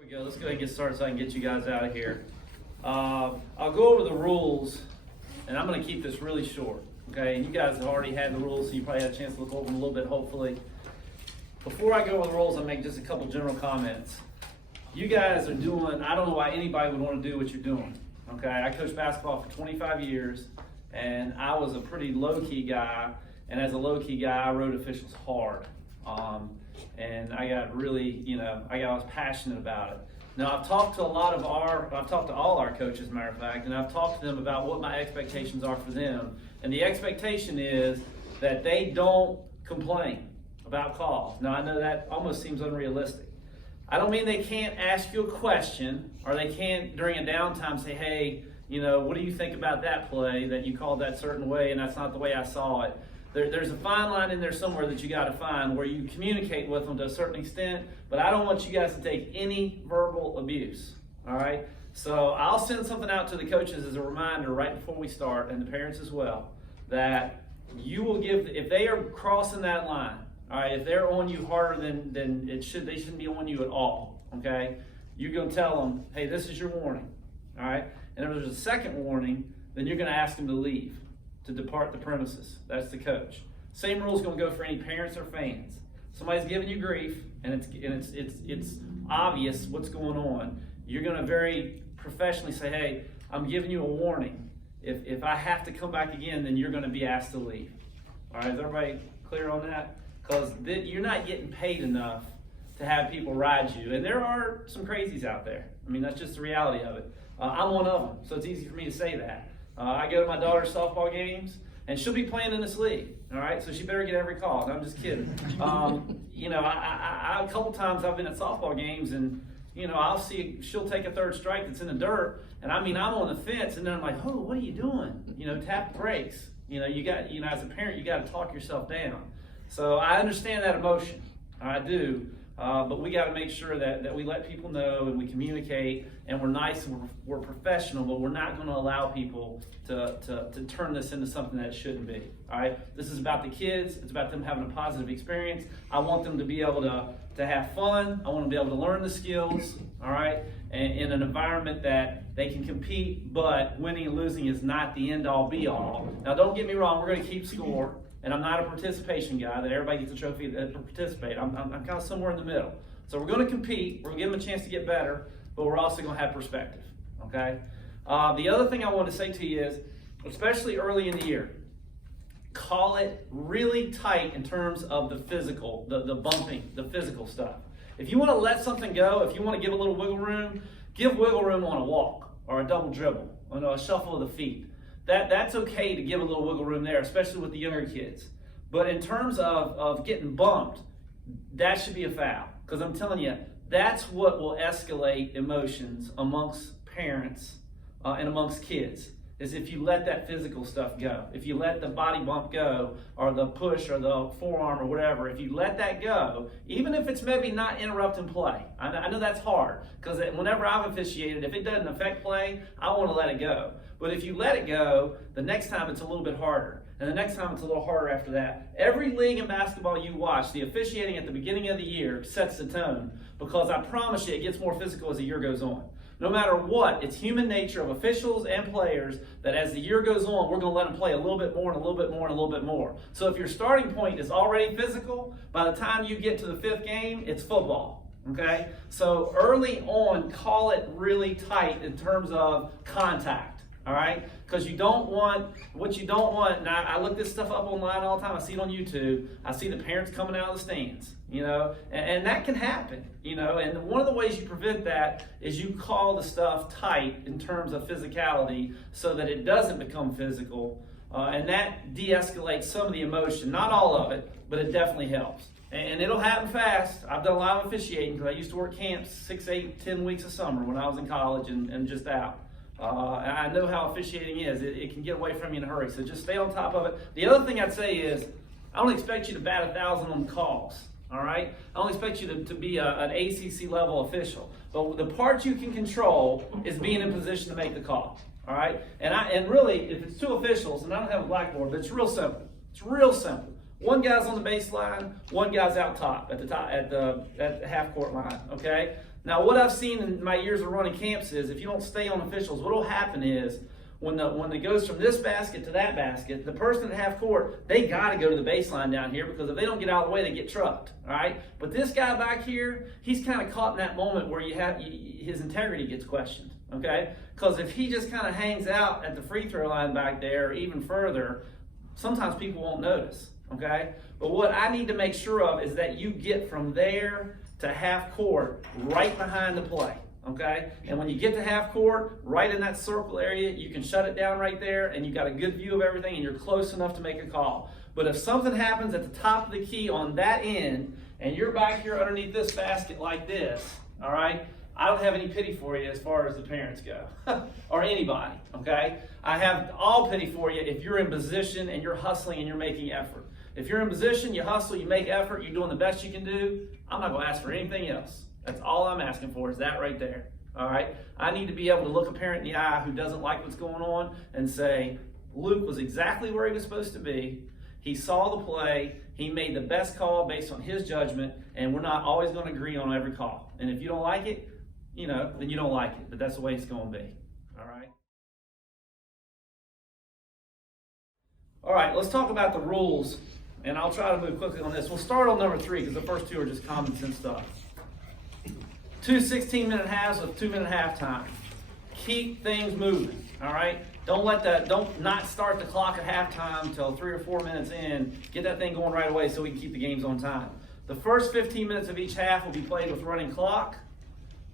Here we go. Let's go ahead and get started so I can get you guys out of here. I'll go over the rules, and I'm going to keep this really short. Okay, and you guys have already had the rules, so you probably had a chance to look over them a little bit, hopefully. Before I go over the rules, I'll make just a couple general comments. You guys are doing, I don't know why anybody would want to do what you're doing. Okay, I coached basketball for 25 years, and I was a pretty low-key guy, and as a low-key guy, I rode officials hard. And I got really, I was passionate about it. Now, I've talked to all our coaches, as a matter of fact, and I've talked to them about what my expectations are for them. And the expectation is that they don't complain about calls. Now, I know that almost seems unrealistic. I don't mean they can't ask you a question, or they can't, during a downtime, say, hey, what do you think about that play that you called that certain way, and that's not the way I saw it. There's a fine line in there somewhere that you got to find where you communicate with them to a certain extent, but I don't want you guys to take any verbal abuse, all right? So I'll send something out to the coaches as a reminder right before we start, and the parents as well, that you will give, if they are crossing that line, all right, if they're on you harder than they shouldn't be on you at all, okay? You're going to tell them, hey, this is your warning, all right? And if there's a second warning, then you're going to ask them to leave, to depart the premises. That's the coach. Same rule is going to go for any parents or fans. Somebody's giving you grief, and it's obvious what's going on. You're going to very professionally say, hey, I'm giving you a warning. If I have to come back again, then you're going to be asked to leave. All right, is everybody clear on that? Because you're not getting paid enough to have people ride you. And there are some crazies out there. I mean, that's just the reality of it. I'm one of them, so it's easy for me to say that. I go to my daughter's softball games, and she'll be playing in this league, all right? So she better get every call. No, I'm just kidding. A couple times I've been at softball games, and, I'll see she'll take a third strike that's in the dirt, and I'm on the fence, and then I'm like, oh, what are you doing? Tap the brakes. As a parent, you got to talk yourself down. So I understand that emotion. I do. But we got to make sure that we let people know and we communicate and we're nice and we're professional, but we're not going to allow people to turn this into something that it shouldn't be. All right? This is about the kids. It's about them having a positive experience. I want them to be able to have fun. I want them to be able to learn the skills, all right, and in an environment that they can compete, but winning and losing is not the end-all be-all. Now, don't get me wrong. We're going to keep score. And I'm not a participation guy that everybody gets a trophy to participate. I'm kind of somewhere in the middle. So we're going to compete. We're going to give them a chance to get better, but we're also going to have perspective, okay? The other thing I want to say to you is, especially early in the year, call it really tight in terms of the physical, the bumping, the physical stuff. If you want to let something go, if you want to give a little wiggle room, give wiggle room on a walk or a double dribble, on a shuffle of the feet. That's okay to give a little wiggle room there, especially with the younger kids. But in terms of getting bumped, that should be a foul. Because I'm telling you, that's what will escalate emotions amongst parents and amongst kids, is if you let that physical stuff go. If you let the body bump go, or the push, or the forearm, or whatever, if you let that go, even if it's maybe not interrupting play. I know that's hard, because whenever I've officiated, if it doesn't affect play, I want to let it go. But if you let it go, the next time it's a little bit harder. And the next time it's a little harder after that. Every league in basketball you watch, the officiating at the beginning of the year sets the tone. Because I promise you, it gets more physical as the year goes on. No matter what, it's human nature of officials and players that as the year goes on, we're going to let them play a little bit more and a little bit more and a little bit more. So if your starting point is already physical, by the time you get to the fifth game, it's football. Okay? So early on, call it really tight in terms of contact. All right? Because what you don't want, and I look this stuff up online all the time. I see it on YouTube. I see the parents coming out of the stands, and that can happen, and one of the ways you prevent that is you call the stuff tight in terms of physicality so that it doesn't become physical, and that de-escalates some of the emotion. Not all of it, but it definitely helps. And it'll happen fast. I've done a lot of officiating because I used to work camps 6, 8, 10 weeks of summer when I was in college and just out. And I know how officiating is. It can get away from you in a hurry, so just stay on top of it. The other thing I'd say is, I don't expect you to bat 1,000 on calls, all right? I don't expect you to be an ACC level official. But the part you can control is being in position to make the call, all right? And really, if it's two officials, and I don't have a blackboard, but it's real simple. It's real simple. One guy's on the baseline, one guy's out top at the half court line, okay? Now, what I've seen in my years of running camps is if you don't stay on officials, what will happen is when it goes from this basket to that basket, the person at half court, they got to go to the baseline down here because if they don't get out of the way, they get trucked, all right? But this guy back here, he's kind of caught in that moment where his integrity gets questioned, okay? Because if he just kind of hangs out at the free throw line back there or even further, sometimes people won't notice, okay? But what I need to make sure of is that you get from there to half court right behind the play. Okay, and when you get to half court, right in that circle area, you can shut it down right there, and you've got a good view of everything, and you're close enough to make a call. But if something happens at the top of the key on that end, and you're back here underneath this basket like this, all right, I don't have any pity for you as far as the parents go, or anybody, okay? I have all pity for you if you're in position and you're hustling and you're making effort. If you're in position, you hustle, you make effort, you're doing the best you can do, I'm not going to ask for anything else. That's all I'm asking for is that right there, all right? I need to be able to look a parent in the eye who doesn't like what's going on and say, Luke was exactly where he was supposed to be. He saw the play. He made the best call based on his judgment, and we're not always going to agree on every call. And if you don't like it, then you don't like it, but that's the way it's going to be, all right? All right, let's talk about the rules, and I'll try to move quickly on this. We'll start on number 3 because the first 2 are just common sense stuff. 2 16-minute halves with 2-minute halftime. Keep things moving, all right? Don't not start the clock at halftime until 3 or 4 minutes in. Get that thing going right away so we can keep the games on time. The first 15 minutes of each half will be played with running clock,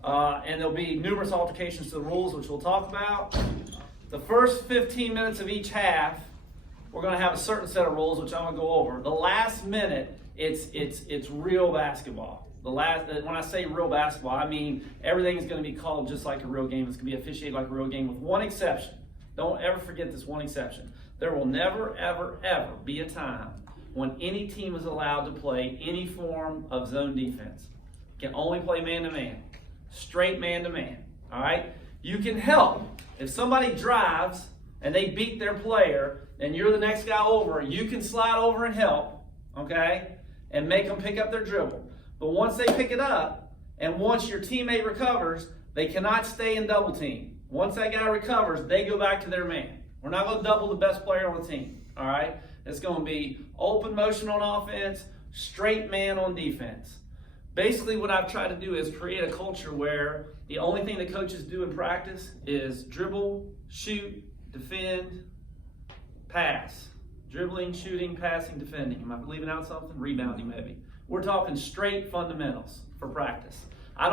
and there'll be numerous altercations to the rules, which we'll talk about. The first 15 minutes of each half, we're going to have a certain set of rules, which I'm going to go over. The last minute, it's real basketball. When I say real basketball, I mean everything is going to be called just like a real game. It's going to be officiated like a real game with one exception. Don't ever forget this one exception. There will never, ever, ever be a time when any team is allowed to play any form of zone defense. You can only play man-to-man, straight man-to-man, all right? You can help. If somebody drives and they beat their player and you're the next guy over, you can slide over and help, okay, and make them pick up their dribble. But once they pick it up, and once your teammate recovers, they cannot stay in double team. Once that guy recovers, they go back to their man. We're not going to double the best player on the team, all right? It's going to be open motion on offense, straight man on defense. Basically, what I've tried to do is create a culture where the only thing the coaches do in practice is dribble, shoot, defend, pass. Dribbling, shooting, passing, defending. Am I leaving out something? Rebounding, maybe. We're talking straight fundamentals for practice. They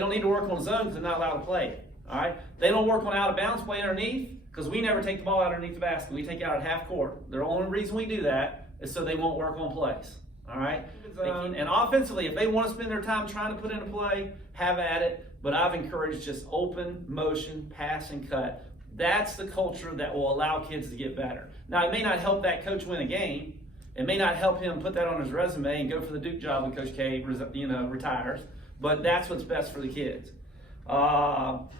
don't need to work on zone because they're not allowed to play it. All right? They don't work on out of bounds play underneath because we never take the ball out underneath the basket. We take it out at half court. The only reason we do that is so they won't work on plays. All right? And offensively, if they want to spend their time trying to put in a play, have at it. But I've encouraged just open motion, pass, and cut. That's the culture that will allow kids to get better. Now, it may not help that coach win a game. It may not help him put that on his resume and go for the Duke job when Coach K retires, but that's what's best for the kids. There'll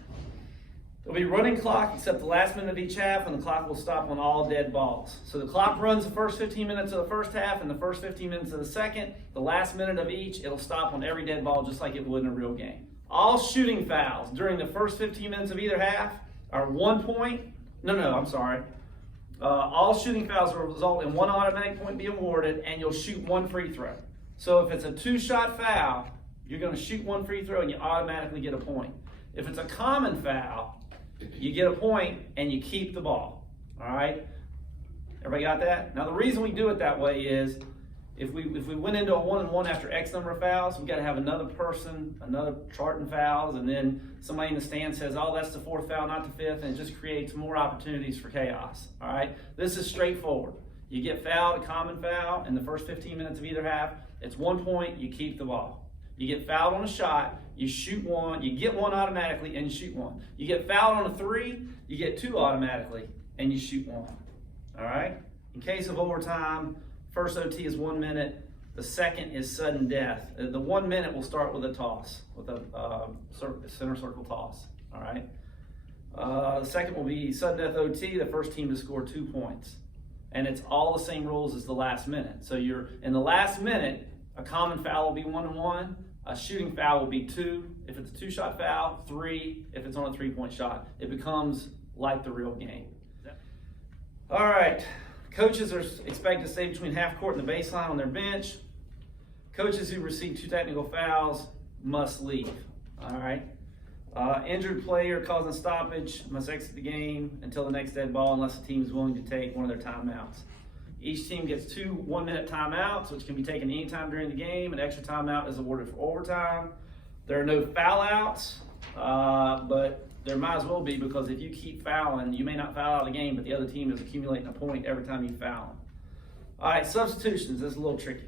be running clock except the last minute of each half, and the clock will stop on all dead balls. So the clock runs the first 15 minutes of the first half and the first 15 minutes of the second. The last minute of each, it'll stop on every dead ball just like it would in a real game. All shooting fouls during the first 15 minutes of either half are 1 point. All shooting fouls will result in 1 automatic point being awarded, and you'll shoot 1 free throw. So if it's a 2-shot foul, you're going to shoot 1 free throw and you automatically get a point. If it's a common foul, you get a point and you keep the ball. All right? Everybody got that? Now the reason we do it that way is if we went into a 1-and-1 after X number of fouls, we got to have another person, another charting fouls, and then somebody in the stand says, oh, that's the 4th foul, not the 5th, and it just creates more opportunities for chaos. All right? This is straightforward. You get fouled, a common foul, in the first 15 minutes of either half. It's 1 point, you keep the ball. You get fouled on a shot, you shoot 1, you get 1 automatically, and you shoot 1. You get fouled on a 3, you get 2 automatically, and you shoot 1. All right? In case of overtime, first OT is 1 minute. The second is sudden death. The 1 minute will start with a toss, with a center circle toss. All right. The second will be sudden death OT. The first team to score 2 points, and it's all the same rules as the last minute. So you're in the last minute. A common foul will be 1-and-1. A shooting foul will be 2. If it's a 2-shot foul, 3 if it's on a 3-point shot. It becomes like the real game. All right, coaches are expected to stay between half court and the baseline on their bench. Coaches who receive 2 technical fouls must leave. All right. Injured player causing stoppage must exit the game until the next dead ball unless the team is willing to take one of their timeouts. Each team gets 2 1-minute timeouts, which can be taken anytime during the game. An extra timeout is awarded for overtime. There are no foul outs, but there might as well be, because if you keep fouling, you may not foul out of the game, but the other team is accumulating a point every time you foul them. All right, substitutions. This is a little tricky.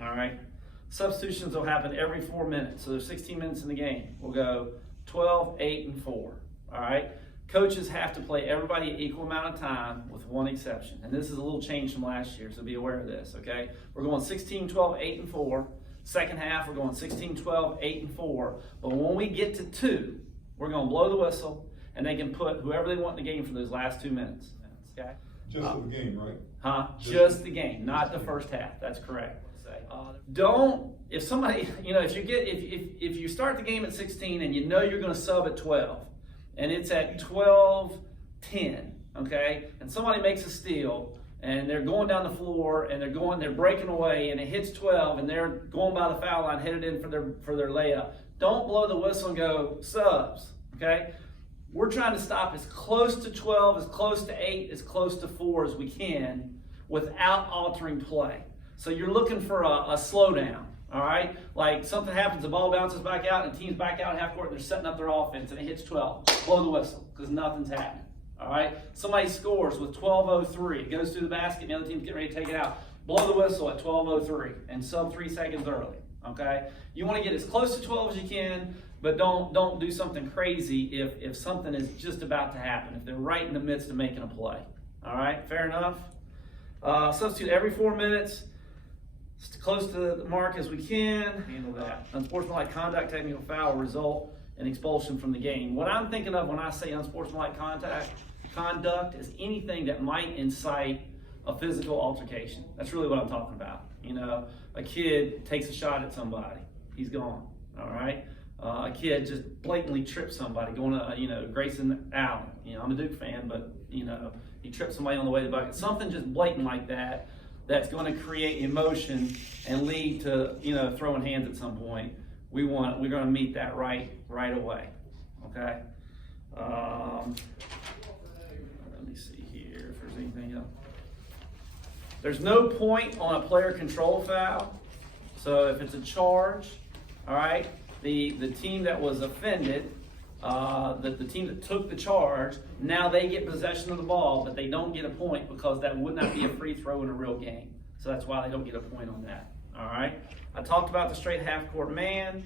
All right. Substitutions will happen every 4 minutes. So there's 16 minutes in the game. We'll go 12, 8, and 4. All right. Coaches have to play everybody an equal amount of time with one exception. And this is a little change from last year, so be aware of this, okay? We're going 16, 12, 8, and 4. Second half, we're going 16, 12, 8, and 4. But when we get to 2, we're going to blow the whistle, and they can put whoever they want in the game for those last 2 minutes, okay? Just for the game, right? Huh? Just the game, not the first half. That's correct. If somebody, if you start the game at 16 and you know you're going to sub at 12, and it's at 12-10, okay, and somebody makes a steal, and they're going down the floor, and they're breaking away, and it hits 12, and they're going by the foul line, headed in for their layup. Don't blow the whistle and go subs, okay? We're trying to stop as close to 12, as close to 8, as close to 4 as we can without altering play. So you're looking for a slowdown, all right? Like something happens, the ball bounces back out, and the team's back out at half court, and they're setting up their offense, and it hits 12. Blow the whistle, because nothing's happening, all right? Somebody scores with 12:03. It goes through the basket, and the other team's getting ready to take it out. Blow the whistle at 12:03 and sub 3 seconds early, okay? You want to get as close to 12 as you can, but don't do something crazy if something is just about to happen, if they're right in the midst of making a play, all right? Fair enough? Substitute every 4 minutes. As close to the mark as we can. Handle that. Unsportsmanlike conduct, technical foul will result in expulsion from the game. What I'm thinking of when I say unsportsmanlike conduct is anything that might incite a physical altercation. That's really what I'm talking about. You know, a kid takes a shot at somebody, he's gone. All right. A kid just blatantly trips somebody going to, Grayson Allen. I'm a Duke fan, but he trips somebody on the way to the bucket. Something just blatant like that. That's going to create emotion and lead to, throwing hands at some point. We're going to meet that right away. Okay. Let me see here if there's anything else. There's no point on a player control foul. So if it's a charge, all right, the team that was offended, the team that took the charge, now they get possession of the ball, but they don't get a point because that would not be a free throw in a real game. So that's why they don't get a point on that. All right. I talked about the straight half court man.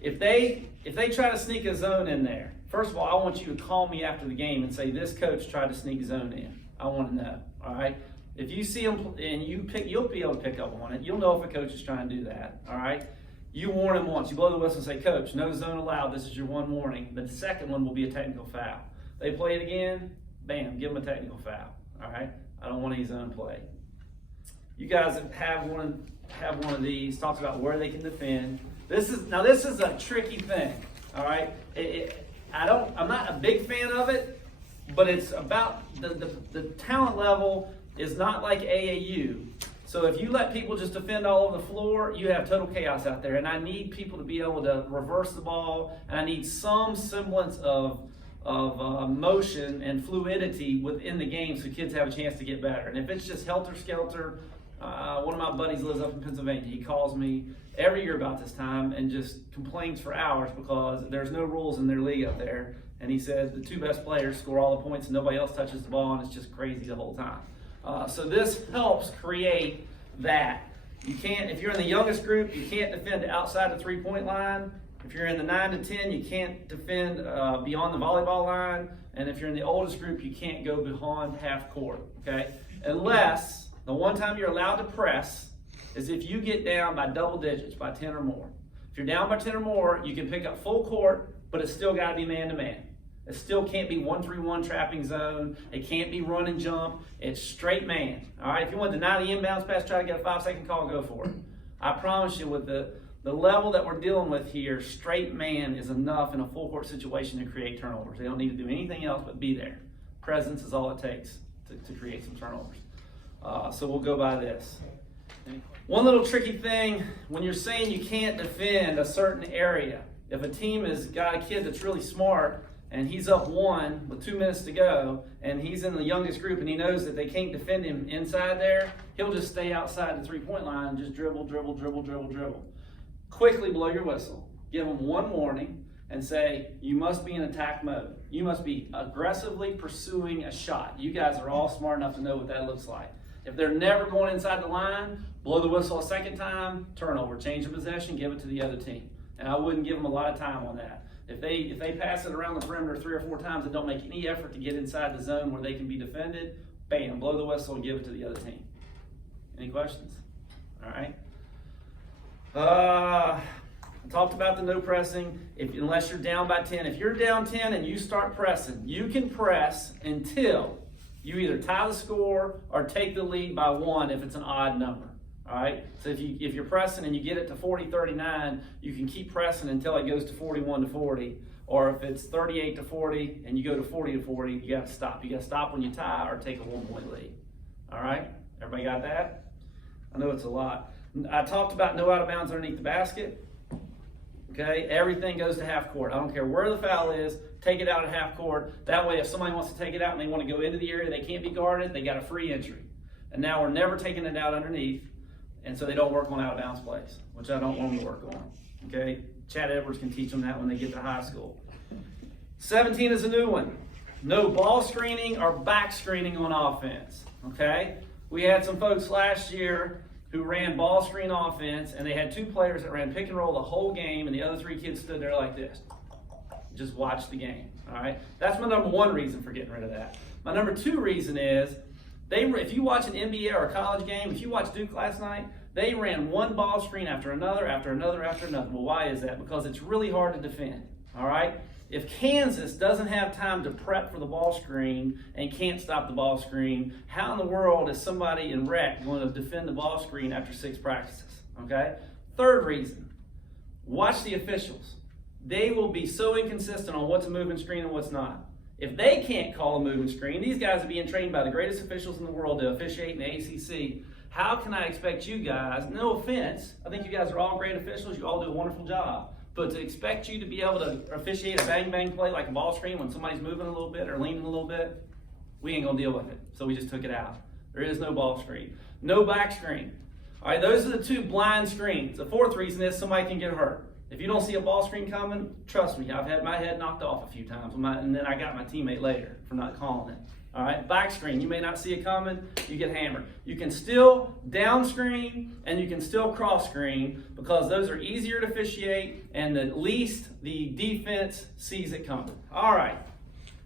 If they try to sneak a zone in there, first of all, I want you to call me after the game and say this coach tried to sneak a zone in. I want to know. All right. If you see them and you'll be able to pick up on it. You'll know if a coach is trying to do that. All right. You warn him once. You blow the whistle and say, Coach, no zone allowed. This is your one warning. But the second one will be a technical foul. They play it again, bam, give them a technical foul. All right? I don't want any zone play. You guys have one of these. Talks about where they can defend. This is a tricky thing. All right? I'm not a big fan of it, but it's about the talent level is not like AAU. So if you let people just defend all over the floor, you have total chaos out there. And I need people to be able to reverse the ball, and I need some semblance of motion and fluidity within the game so kids have a chance to get better. And if it's just helter-skelter, one of my buddies lives up in Pennsylvania. He calls me every year about this time and just complains for hours because there's no rules in their league up there. And he said the 2 best players score all the points and nobody else touches the ball, and it's just crazy the whole time. So this helps create that. You can't, if you're in the youngest group, you can't defend outside the 3-point line. If you're in the 9 to 10, you can't defend beyond the volleyball line. And if you're in the oldest group, you can't go beyond half court, okay? Unless the one time you're allowed to press is if you get down by double digits, by 10 or more. If you're down by 10 or more, you can pick up full court, but it's still got to be man-to-man. It still can't be 1-3-1 trapping zone. It can't be run and jump. It's straight man. All right. If you want to deny the inbounds pass, try to get a 5-second call, go for it. I promise you, with the the level that we're dealing with here, straight man is enough in a full court situation to create turnovers. They don't need to do anything else but be there. Presence is all it takes to create some turnovers. So we'll go by this. One little tricky thing, when you're saying you can't defend a certain area, if a team has got a kid that's really smart and he's up 1 with 2 minutes to go and he's in the youngest group and he knows that they can't defend him inside there, he'll just stay outside the 3-point line and just dribble. Quickly blow your whistle. Give them one warning and say, you must be in attack mode. You must be aggressively pursuing a shot. You guys are all smart enough to know what that looks like. If they're never going inside the line, blow the whistle a second time, turnover, change of possession, give it to the other team. And I wouldn't give them a lot of time on that. If they pass it around the perimeter 3 or 4 times and don't make any effort to get inside the zone where they can be defended, bam, blow the whistle and give it to the other team. Any questions? All right. I talked about the no pressing. Unless you're down by 10. If you're down 10 and you start pressing, you can press until you either tie the score or take the lead by 1 if it's an odd number. All right. So if you're pressing and you get it to 40-39, you can keep pressing until it goes to 41-40. Or if it's 38-40 and you go to 40-40, you got to stop. You got to stop when you tie or take a 1-point lead. All right. Everybody got that? I know it's a lot. I talked about no out of bounds underneath the basket. Okay, everything goes to half court. I don't care where the foul is, take it out at half court. That way, if somebody wants to take it out and they want to go into the area, they can't be guarded, they got a free entry. And now we're never taking it out underneath, and so they don't work on out of bounds plays, which I don't want them to work on. Okay, Chad Edwards can teach them that when they get to high school. 17 is a new one. No ball screening or back screening on offense. Okay, we had some folks last year who ran ball screen offense, and they had 2 players that ran pick and roll the whole game, and the other 3 kids stood there like this. Just watch the game, all right? That's my number 1 reason for getting rid of that. My number 2 reason is, if you watch an NBA or a college game, if you watch Duke last night, they ran one ball screen after another, after another, after another. Well, why is that? Because it's really hard to defend, all right? If Kansas doesn't have time to prep for the ball screen and can't stop the ball screen, how in the world is somebody in rec going to defend the ball screen after 6 practices? Okay? 3rd reason, watch the officials. They will be so inconsistent on what's a moving screen and what's not. If they can't call a moving screen, these guys are being trained by the greatest officials in the world to officiate in the ACC. How can I expect you guys, no offense, I think you guys are all great officials, you all do a wonderful job. But to expect you to be able to officiate a bang-bang play like a ball screen when somebody's moving a little bit or leaning a little bit, we ain't going to deal with it. So we just took it out. There is no ball screen. No back screen. All right, those are the 2 blind screens. The 4th reason is somebody can get hurt. If you don't see a ball screen coming, trust me, I've had my head knocked off a few times, and then I got my teammate later for not calling it. All right, back screen, you may not see it coming, you get hammered. You can still down screen and you can still cross screen because those are easier to officiate and at least the defense sees it coming. All right,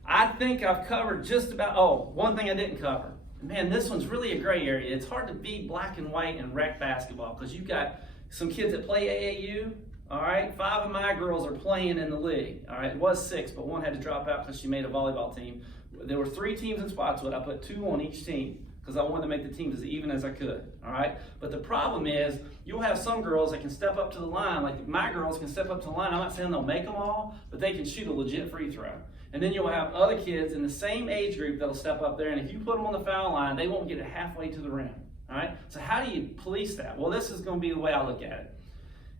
I think I've covered just about, one thing I didn't cover. Man, this one's really a gray area. It's hard to be black and white in rec basketball because you've got some kids that play AAU. All right, 5 of my girls are playing in the league. All right, it was 6, but 1 had to drop out because she made a volleyball team. There were 3 teams in Spotswood. I put 2 on each team because I wanted to make the teams as even as I could. All right, but the problem is you'll have some girls that can step up to the line. Like my girls can step up to the line. I'm not saying they'll make them all, but they can shoot a legit free throw. And then you'll have other kids in the same age group that'll step up there, and if you put them on the foul line, they won't get it halfway to the rim. All right, so how do you police that? Well, this is going to be the way I look at it.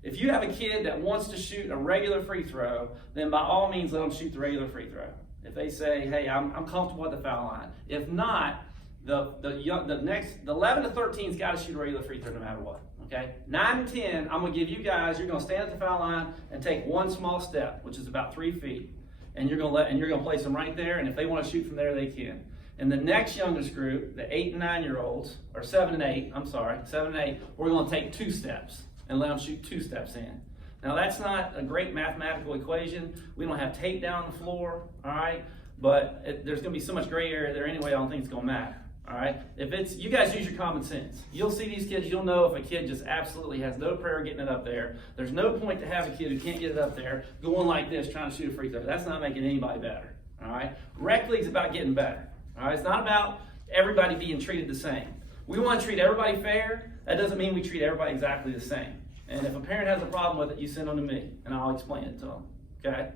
If you have a kid that wants to shoot a regular free throw, then by all means let them shoot the regular free throw. If they say, hey, I'm comfortable at the foul line. If not, the 11 to 13's got to shoot a regular free throw no matter what. Okay? 9 and 10, I'm going to give you guys, you're going to stand at the foul line and take one small step, which is about 3 feet. And you're going to place them right there, and if they want to shoot from there, they can. And the next youngest group, the 8 and 9 year olds, or 7 and 8, 7 and 8, we're going to take 2 steps and let them shoot 2 steps in. Now that's not a great mathematical equation. We don't have tape down on the floor, all right? But there's going to be so much gray area there anyway, I don't think it's going to matter, all right? You guys use your common sense. You'll see these kids, you'll know if a kid just absolutely has no prayer getting it up there. There's no point to have a kid who can't get it up there going like this trying to shoot a free throw. That's not making anybody better, all right? Rec league's about getting better, all right? It's not about everybody being treated the same. We want to treat everybody fair. That doesn't mean we treat everybody exactly the same. And if a parent has a problem with it, you send them to me, and I'll explain it to them, okay?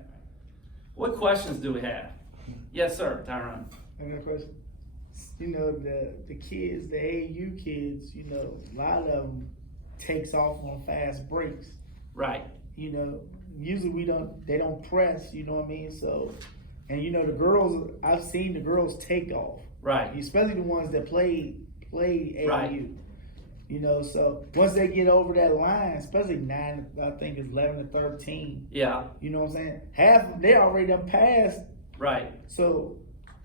What questions do we have? Yes, sir, Tyrone. I got a question. You know, the kids, the AAU kids, you know, a lot of them takes off on fast breaks. Right. You know, usually they don't press, you know what I mean? So, and you know, the girls, I've seen the girls take off. Right. Especially the ones that play AAU. Right. You know, so once they get over that line, especially 9, I think it's 11 to 13. Yeah. You know what I'm saying? Half, they already done passed. Right. So,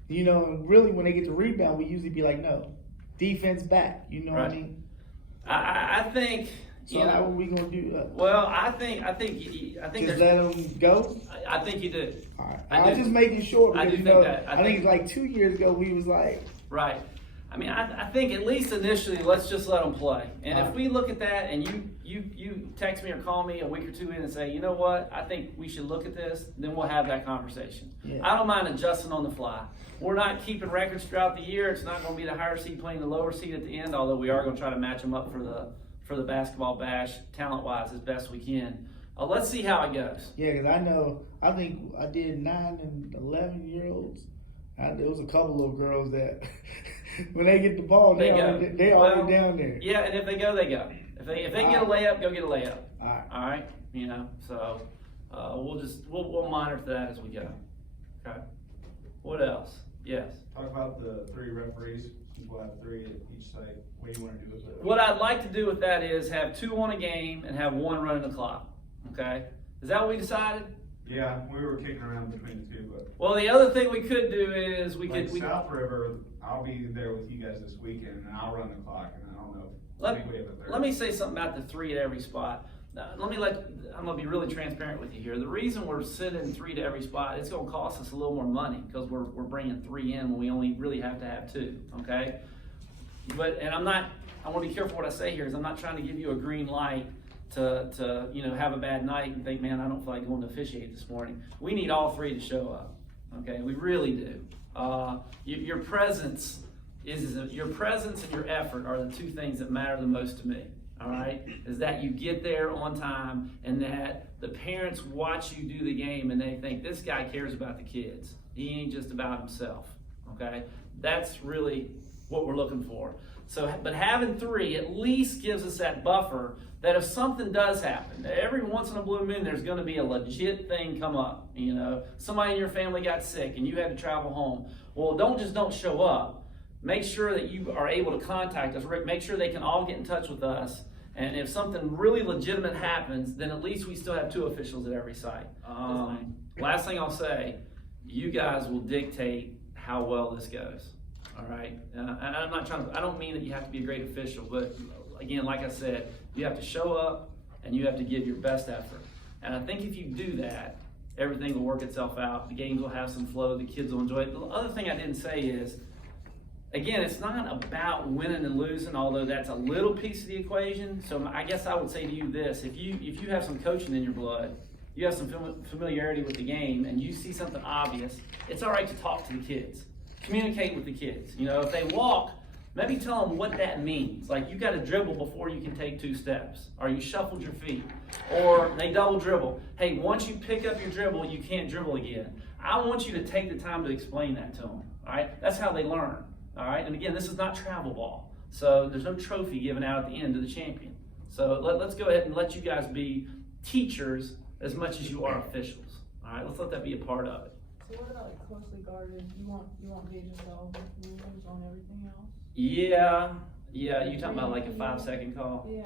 you know, and really when they get the rebound, we usually be like, no, defense back. You know what I mean? I think. So how are we gonna do? Well, I think. Just let them go. I think you do. All right. I'm just making sure because I do think that. I think it's like 2 years ago we was like. Right. I mean, I think at least initially, let's just let them play. And if we look at that, and you text me or call me a week or two in and say, you know what, I think we should look at this, then we'll have that conversation. Yeah. I don't mind adjusting on the fly. We're not keeping records throughout the year. It's not going to be the higher seed playing the lower seed at the end, although we are going to try to match them up for the basketball bash talent-wise as best we can. Let's see how it goes. Yeah, because I think I did 9 and 11-year-olds. There was a couple of girls that when they get the ball, they already down there. Yeah, and if they go, they go. If they get a layup, go get a layup. All right. You know, so we'll monitor that as we go. Okay. What else? Yes. Talk about the 3 referees. We'll have 3 at each site. What do you want to do with it? What I'd like to do with that is have 2 on a game and have 1 running the clock. Okay. Is that what we decided? Yeah, we were kicking around between the 2, but. Well, the other thing we could do is South River. I'll be there with you guys this weekend, and I'll run the clock, and I don't know. Let me say something about the 3 at every spot. I'm gonna be really transparent with you here. The reason we're sending 3 to every spot, it's gonna cost us a little more money because we're bringing 3 in when we only really have to have 2. Okay. I want to be careful what I say here, because I'm not trying to give you a green light to have a bad night and think, man, I don't feel like going to officiate this morning. We need all 3 to show up. Okay, we really do. Your presence and your effort are the 2 things that matter the most to me. All right, is that you get there on time and that the parents watch you do the game and they think this guy cares about the kids. He ain't just about himself. Okay, that's really what we're looking for. So, but having 3 at least gives us that buffer that if something does happen, every once in a blue moon, there's going to be a legit thing come up. You know, somebody in your family got sick and you had to travel home. Well, don't show up. Make sure that you are able to contact us. Make sure they can all get in touch with us. And if something really legitimate happens, then at least we still have 2 officials at every site. Last thing I'll say, you guys will dictate how well this goes. All right. And I don't mean that you have to be a great official, but again, like I said, you have to show up and you have to give your best effort. And I think if you do that, everything will work itself out. The games will have some flow. The kids will enjoy it. The other thing I didn't say is, again, it's not about winning and losing, although that's a little piece of the equation. So I guess I would say to you this: if you have some coaching in your blood, you have some familiarity with the game, and you see something obvious, it's all right to talk to the kids. Communicate with the kids. You know, if they walk, maybe tell them what that means. Like, you got to dribble before you can take 2 steps, or you shuffled your feet, or they double dribble. Hey, once you pick up your dribble, you can't dribble again. I want you to take the time to explain that to them. All right, that's how they learn. All right, and again, this is not travel ball, so there's no trophy given out at the end to the champion. So let's go ahead and let you guys be teachers as much as you are officials. All right, let's let that be a part of it. So what about like closely guarded? You want Gage to follow rules on everything else? Yeah. You talking about like a 5-second call? Yeah.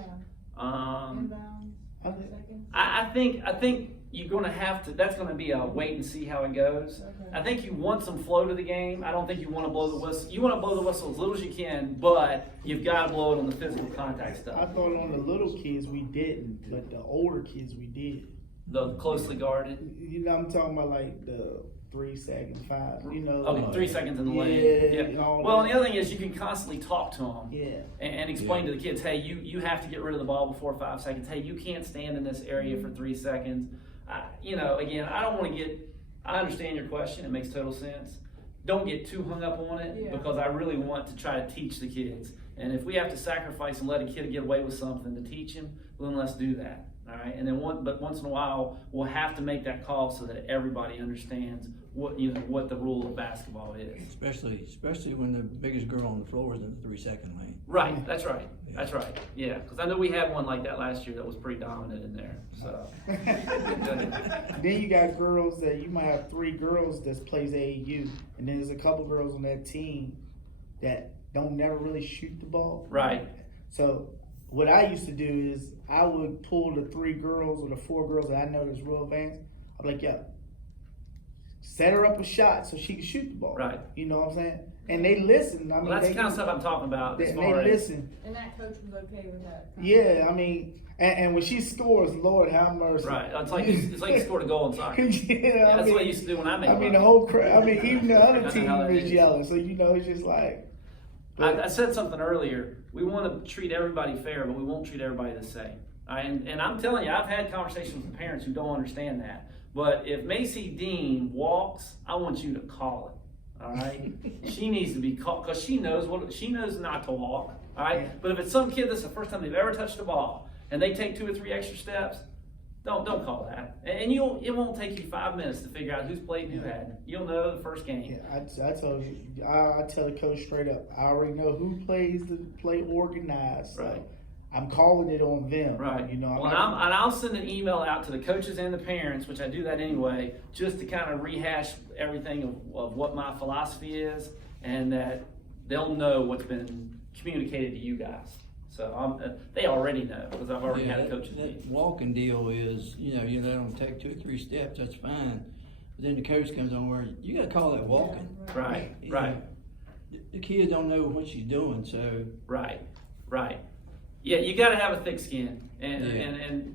Inbounds. 5 seconds. I think you're going to have to. That's going to be a wait and see how it goes. Okay. I think you want some flow to the game. I don't think you want to blow the whistle. You want to blow the whistle as little as you can, but you've got to blow it on the physical contact stuff. I thought on the little kids we didn't, but the older kids we did. The closely guarded. You know, I'm talking about like the 3 seconds, 5. You know. Okay, 3 seconds in the lane. Yeah. Well, and the other thing is you can constantly talk to them. Yeah. And explain to the kids, hey, you have to get rid of the ball before 5 seconds. Hey, you can't stand in this area for 3 seconds. Again, I don't want to get. I understand your question. It makes total sense. Don't get too hung up on it because I really want to try to teach the kids. And if we have to sacrifice and let a kid get away with something to teach him, then let's do that. All right, and then but once in a while, we'll have to make that call so that everybody understands what the rule of basketball is. Especially when the biggest girl on the floor is in the 3-second lane. Right, that's right, that's right, yeah, because I know we had one like that last year that was pretty dominant in there, so. Then you got girls that you might have 3 girls that plays AAU, and then there's a couple girls on that team that don't never really shoot the ball. Right. So what I used to do is I would pull the 3 girls or the 4 girls that I know that's real advanced. I'd be like, yeah, set her up a shot so she can shoot the ball. Right. You know what I'm saying? And they listen. I mean, Well, that's the kind of stuff I'm talking about as They far as. listen. And that coach was okay with that. Yeah, I mean, and when she scores, Lord have mercy. Right, it's like you scored a goal in soccer. Yeah, That's what I used to do when I made I mean, money. the whole crowd. I mean, even the other I know team how that is is. yelling. So it's just like. I said something earlier. We want to treat everybody fair, but we won't treat everybody the same. And I'm telling you, I've had conversations with parents who don't understand that. But if Macy Dean walks, I want you to call it. All right, she needs to be called because she knows not to walk. All right, but if it's some kid that's the first time they've ever touched the ball and they take 2 or 3 extra steps, don't call that. And it won't take you 5 minutes to figure out who's played and who hadn't. You'll know the first game. Yeah, I told you. I tell the coach straight up. I already know who plays the play organized. So Right. I'm calling it on them. Right. You know. Well, and I'll send an email out to the coaches and the parents, which I do that anyway, just to kind of rehash everything of what my philosophy is, and that they'll know what's been communicated to you guys. So they already know because I've already had a coach's meeting. That walking deal is, you let them take 2 or 3 steps, that's fine. But then the coach comes on where you got to call that walking. Right. You Right. know, the kid don't know what she's doing, so. Right. Yeah, you got to have a thick skin, and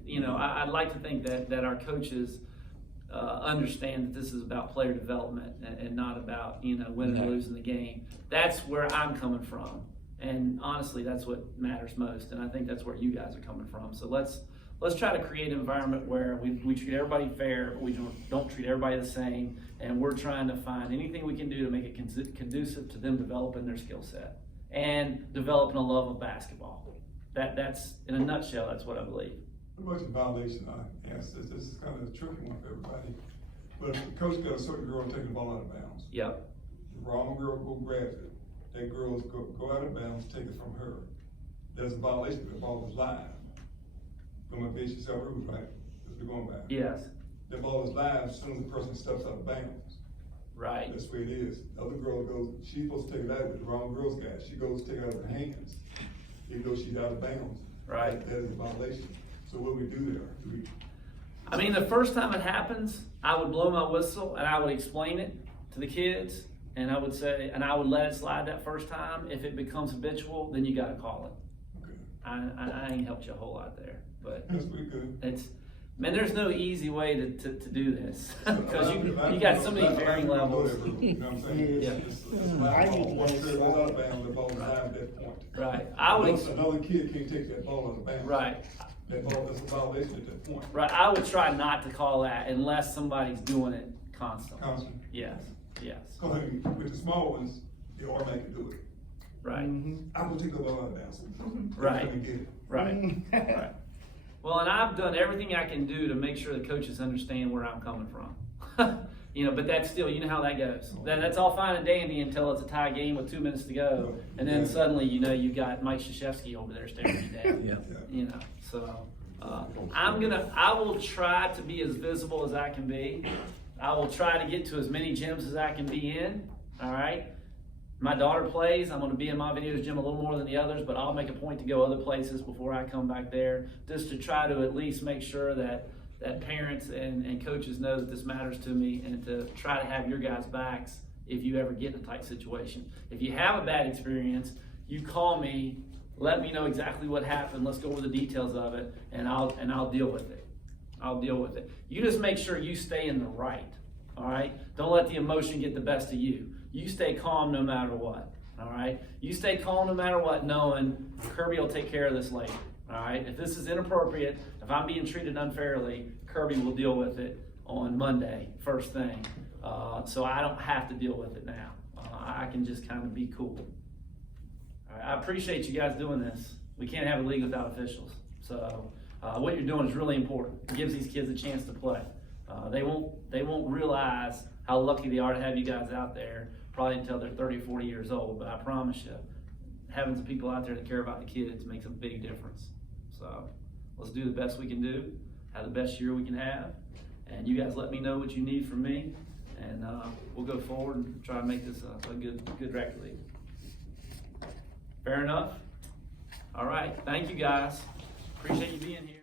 Yeah. I'd like to think that our coaches understand that this is about player development and not about winning or No. losing the game. That's where I'm coming from, and honestly, that's what matters most. And I think that's where you guys are coming from. So let's try to create an environment where we treat everybody fair, but we don't treat everybody the same, and we're trying to find anything we can do to make it conducive to them developing their skill set and developing a love of basketball. That's in a nutshell. That's what I believe. Pretty much a violation. This is kind of a tricky one for everybody. But if the coach got a certain girl taking the ball out of bounds, Yep. the wrong girl grabs it, that girl is go out of bounds, take it from her. There's a violation if the ball is live. From a base yourself rules, right? As we're going back. Yes. The ball is live as soon as the person steps out of bounds. Right. That's the way it is. The other girl goes, she's supposed to take it out, but the wrong girl's got it. She goes to take it out of her hands, even though she's out of bounds. Right. That is a violation. So what do we do there? I mean, the first time it happens, I would blow my whistle and I would explain it to the kids, and I would say, and I would let it slide that first time. If it becomes habitual, then you got to call it. Okay. I ain't helped you a whole lot there, but That's pretty good. there's no easy way to do this because you got so many varying levels. You know what I'm saying? Yeah. It's ball. Once it goes out of bounds, the ball is live at that point. Right. Another kid can't take that ball out of bounds. Right. That ball, that's a violation at that point. Right. I would try not to call that unless somebody's doing it constantly. Constant. Yes. Because I mean, with the small ones, they automatically do it. Right. I'm gonna take the ball out of bounds. Right. I'm gonna get it. Right. Right. Well, and I've done everything I can do to make sure the coaches understand where I'm coming from. But that's still, you know how that goes. That's all fine and dandy until it's a tie game with 2 minutes to go, and then suddenly you got Mike Krzyzewski over there staring you down. Yeah. So I will try to be as visible as I can be. I will try to get to as many gyms as I can be in. All right. My daughter plays. I'm going to be in my videos gym a little more than the others, but I'll make a point to go other places before I come back there, just to try to at least make sure that parents and coaches know that this matters to me, and to try to have your guys' backs if you ever get in a tight situation. If you have a bad experience, you call me, let me know exactly what happened. Let's go over the details of it, and I'll deal with it. I'll deal with it. You just make sure you stay in the right. All right. Don't let the emotion get the best of you. You stay calm no matter what, all right? You stay calm no matter what, knowing Kirby will take care of this later, all right? If this is inappropriate, if I'm being treated unfairly, Kirby will deal with it on Monday, first thing. So I don't have to deal with it now. I can just kind of be cool. All right, I appreciate you guys doing this. We can't have a league without officials. So what you're doing is really important. It gives these kids a chance to play. They won't realize how lucky they are to have you guys out there probably until they're 30 or 40 years old, but I promise you, having some people out there that care about the kids makes a big difference. So let's do the best we can do, have the best year we can have, and you guys let me know what you need from me, and we'll go forward and try to make this a good rec league. Fair enough? All right, thank you guys. Appreciate you being here.